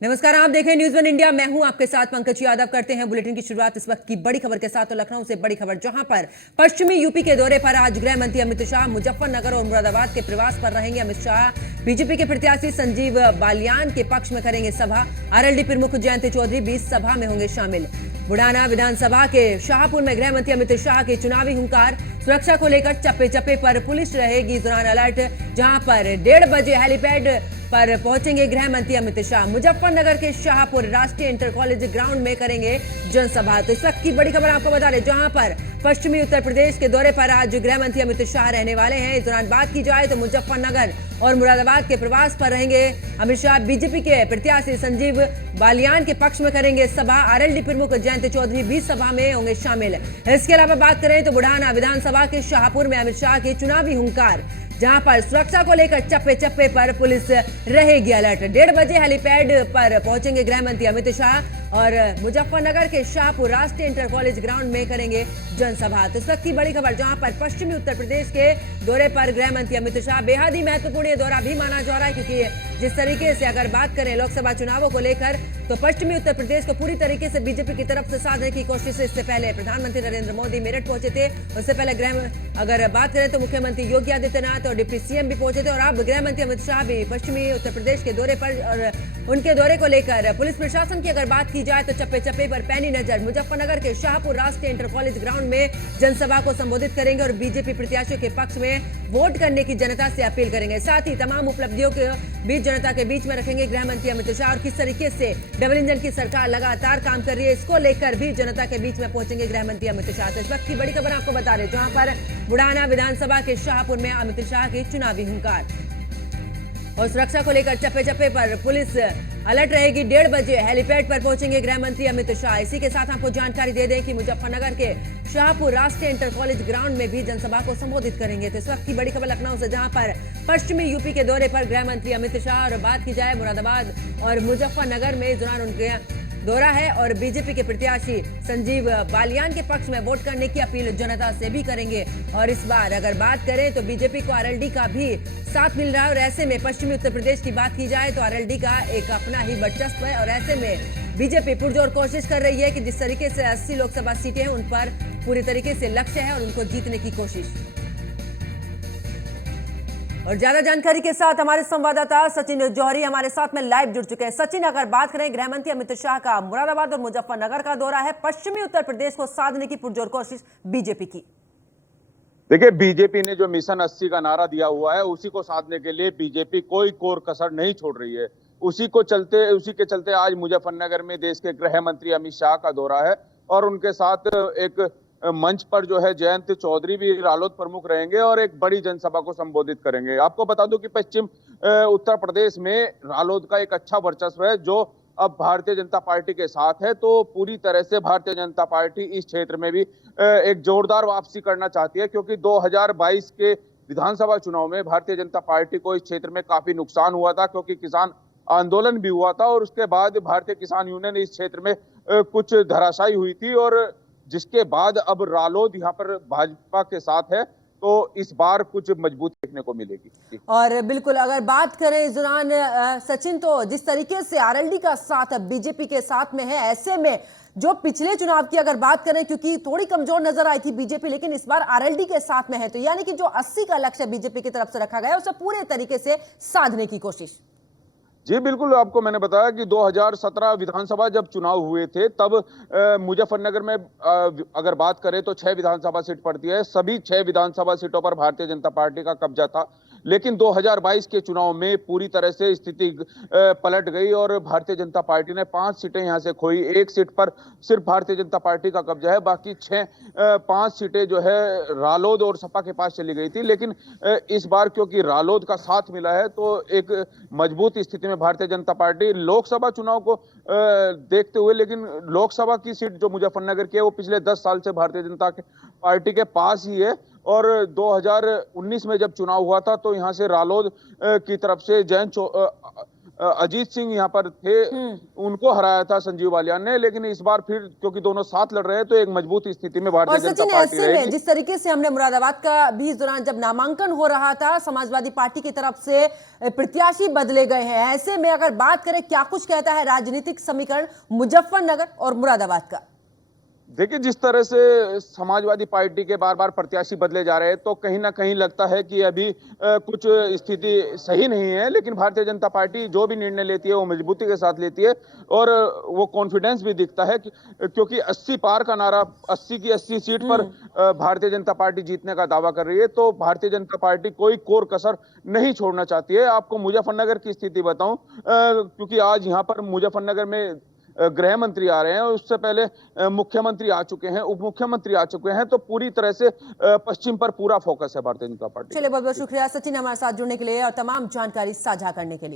नमस्कार, आप देख रहे हैं न्यूज़ वन इंडिया। मैं हूं आपके साथ पंकज यादव। करते हैं बुलेटिन की शुरुआत इस वक्त की बड़ी खबर के साथ। तो लखनऊ से बड़ी खबर, जहां पर पश्चिमी यूपी के दौरे पर आज गृह मंत्री अमित शाह मुजफ्फरनगर और मुरादाबाद के प्रवास पर रहेंगे। अमित शाह बीजेपी के प्रत्याशी संजीव बालियान के पक्ष में करेंगे सभा। आरएलडी प्रमुख जयंत चौधरी भी सभा में होंगे शामिल। बुढ़ाना विधानसभा के शाहपुर में गृह मंत्री अमित शाह के चुनावी हुंकार। सुरक्षा को लेकर चप्पे चप्पे पर पुलिस रहेगी इस दौरान अलर्ट। जहां पर 1:30 बजे हेलीपैड पर पहुंचेंगे गृह मंत्री अमित शाह। मुजफ्फरनगर के शाहपुर राष्ट्रीय इंटर कॉलेज ग्राउंड में करेंगे जनसभा। तो इस वक्त की बड़ी खबर आपको बता दें, जहां पर पश्चिमी उत्तर प्रदेश के दौरे पर आज गृह मंत्री अमित शाह रहने वाले हैं। इस दौरान बात की जाए तो मुजफ्फरनगर और मुरादाबाद के प्रवास पर रहेंगे अमित शाह। बीजेपी के प्रत्याशी संजीव बालियान के पक्ष में करेंगे सभा। आरएलडी प्रमुख जयंत चौधरी भी सभा में होंगे शामिल। इसके अलावा बात करें तो बुढ़ाना विधानसभा के शाहपुर में अमित शाह के चुनावी हुंकार, जहां पर सुरक्षा को लेकर चप्पे चप्पे पर पुलिस रहेगी अलर्ट। 1:30 बजे हेलीपैड पर पहुंचेंगे गृह मंत्री अमित शाह और मुजफ्फरनगर के शाहपुर राष्ट्रीय इंटर कॉलेज ग्राउंड में करेंगे जनसभा। तो इस वक्त की बड़ी खबर, जहां पर पश्चिमी उत्तर प्रदेश के दौरे पर गृह मंत्री अमित शाह। बेहद ही महत्वपूर्ण ये दौरा भी माना जा रहा है, क्योंकि जिस तरीके से अगर बात करें लोकसभा चुनावों को लेकर, तो पश्चिमी उत्तर प्रदेश को पूरी तरीके से बीजेपी की तरफ से साधने की कोशिश। इससे पहले प्रधानमंत्री नरेंद्र मोदी मेरठ पहुंचे थे। उससे पहले अगर बात करें तो मुख्यमंत्री योगी आदित्यनाथ और डिप्टी सीएम भी पहुंचे थे। और अब गृह मंत्री अमित शाह भी पश्चिमी उत्तर प्रदेश के दौरे पर, और उनके दौरे को लेकर पुलिस प्रशासन की अगर बात की जाए तो चप्पे चप्पे पर पैनी नजर। मुजफ्फरनगर के शाहपुर राष्ट्रीय इंटर कॉलेज ग्राउंड में जनसभा को संबोधित करेंगे और बीजेपी प्रत्याशियों के पक्ष में वोट करने की जनता से अपील करेंगे। साथ ही तमाम उपलब्धियों के बीच जनता के बीच में रखेंगे गृह मंत्री अमित शाह। और किस तरीके से डबल इंजन की सरकार लगातार काम कर रही है, इसको लेकर भी जनता के बीच में पहुंचेंगे गृह मंत्री अमित शाह। तो इस वक्त की बड़ी खबर आपको बता रहे, जहां पर बुढ़ाना विधानसभा के शाहपुर में अमित शाह की चुनावी हुंकार और सुरक्षा को लेकर चप्पे चप्पे पर पुलिस अलर्ट रहेगी। 1:30 बजे हेलीपैड पर पहुंचेंगे गृह मंत्री अमित शाह। इसी के साथ आपको जानकारी दे दें कि मुजफ्फरनगर के शाहपुर राष्ट्रीय इंटर कॉलेज ग्राउंड में भी जनसभा को संबोधित करेंगे। तो इस वक्त की बड़ी खबर लखनऊ से, जहां पर पश्चिमी यूपी के दौरे पर गृह मंत्री अमित शाह। और बात की जाए मुरादाबाद और मुजफ्फरनगर में, इस दौरान उनके दौरा है और बीजेपी के प्रत्याशी संजीव बालियान के पक्ष में वोट करने की अपील जनता से भी करेंगे। और इस बार अगर बात करें तो बीजेपी को आरएलडी का भी साथ मिल रहा है। और ऐसे में पश्चिमी उत्तर प्रदेश की बात की जाए तो आरएलडी का एक अपना ही वर्चस्व है। और ऐसे में बीजेपी पुरजोर कोशिश कर रही है कि जिस तरीके से 80 लोकसभा सीटें हैं, उन पर पूरी तरीके से लक्ष्य है और उनको जीतने की कोशिश। और ज्यादा जानकारी के साथ हमारे संवाददाता सचिन जौहरी हमारे साथ में लाइव जुड़ चुके हैं। सचिन, अगर बात करें गृह मंत्री अमित शाह का मुरादाबाद और मुजफ्फरनगर का दौरा है, पश्चिमी उत्तर प्रदेश को साधने की पुरजोर कोशिश बीजेपी की। देखिए, बीजेपी ने जो मिशन 80 का नारा दिया हुआ है, उसी को साधने के लिए बीजेपी कोई कोर कसर नहीं छोड़ रही है। उसी के चलते आज मुजफ्फरनगर में देश के गृह मंत्री अमित शाह का दौरा है और उनके साथ एक मंच पर जो है जयंत चौधरी भी रालोद प्रमुख रहेंगे और एक बड़ी जनसभा को संबोधित करेंगे। आपको बता दूं कि पश्चिम उत्तर प्रदेश में रालोद का एक अच्छा वर्चस्व है, जो अब भारतीय जनता पार्टी के साथ है। तो पूरी तरह से भारतीय जनता पार्टी इस क्षेत्र में भी एक जोरदार वापसी करना चाहती है, क्योंकि 2022 के विधानसभा चुनाव में भारतीय जनता पार्टी को इस क्षेत्र में काफी नुकसान हुआ था, क्योंकि किसान आंदोलन भी हुआ था और उसके बाद भारतीय किसान यूनियन इस क्षेत्र में कुछ धराशायी हुई थी। और जिसके बाद अब रालोद यहाँ पर भाजपा के साथ है, तो इस बार कुछ मजबूती देखने को मिलेगी। और बिल्कुल अगर बात करें इस दौरान सचिन, तो जिस तरीके से आरएलडी का साथ बीजेपी के साथ में है, ऐसे में जो पिछले चुनाव की अगर बात करें, क्योंकि थोड़ी कमजोर नजर आई थी बीजेपी, लेकिन इस बार आरएलडी के साथ में है, तो यानी कि जो 80 का लक्ष्य बीजेपी की तरफ से रखा गया है, उसे पूरे तरीके से साधने की कोशिश। जी बिल्कुल, आपको मैंने बताया कि 2017 विधानसभा जब चुनाव हुए थे, तब मुजफ्फरनगर में अगर बात करें तो 6 विधानसभा सीट पड़ती है। सभी 6 विधानसभा सीटों पर भारतीय जनता पार्टी का कब्जा था। लेकिन 2022 के चुनाव में पूरी तरह से स्थिति पलट गई और भारतीय जनता पार्टी ने 5 सीटें यहां से खोई। 1 सीट पर सिर्फ भारतीय जनता पार्टी का कब्जा है, बाकी 5 सीटें जो है रालोद और सपा के पास चली गई थी। लेकिन इस बार क्योंकि रालोद का साथ मिला है, तो एक मजबूत स्थिति में भारतीय जनता पार्टी लोकसभा चुनाव को देखते हुए, लेकिन लोकसभा की सीट जो मुजफ्फरनगर की है, वो पिछले 10 साल से भारतीय जनता पार्टी के पास ही है। और 2019 में जब चुनाव हुआ था, तो यहां से रालोद की तरफ से अजीत सिंह यहाँ पर थे, उनको हराया था संजीव बालियान ने, लेकिन इस बार फिर क्योंकि दोनों साथ लड़ रहे हैं तो एक मजबूत स्थिति में और भारतीय जनता सचिन, पार्टी ऐसे में रहेगी। जिस तरीके से हमने मुरादाबाद का भी इस दौरान जब नामांकन हो रहा था समाजवादी पार्टी की तरफ से प्रत्याशी बदले गए हैं, ऐसे में अगर बात करें क्या कुछ कहता है राजनीतिक समीकरण मुजफ्फरनगर और मुरादाबाद का? देखिए, जिस तरह से समाजवादी पार्टी के बार बार प्रत्याशी बदले जा रहे हैं तो कहीं ना कहीं लगता है कि अभी कुछ स्थिति सही नहीं है, लेकिन भारतीय जनता पार्टी जो भी निर्णय लेती है वो मजबूती के साथ लेती है और वो कॉन्फिडेंस भी दिखता है क्योंकि 80 पार का नारा, 80 की 80 सीट पर भारतीय जनता पार्टी जीतने का दावा कर रही है। तो भारतीय जनता पार्टी कोई कोर कसर नहीं छोड़ना चाहती है। आपको मुजफ्फरनगर की स्थिति बताऊं, क्योंकि आज यहाँ पर मुजफ्फरनगर में गृह मंत्री आ रहे हैं और उससे पहले मुख्यमंत्री आ चुके हैं, उप मुख्यमंत्री आ चुके हैं, तो पूरी तरह से पश्चिम पर पूरा फोकस है भारतीय जनता पार्टी। चलिए, बहुत बहुत शुक्रिया सचिन हमारे साथ जुड़ने के लिए और तमाम जानकारी साझा करने के लिए।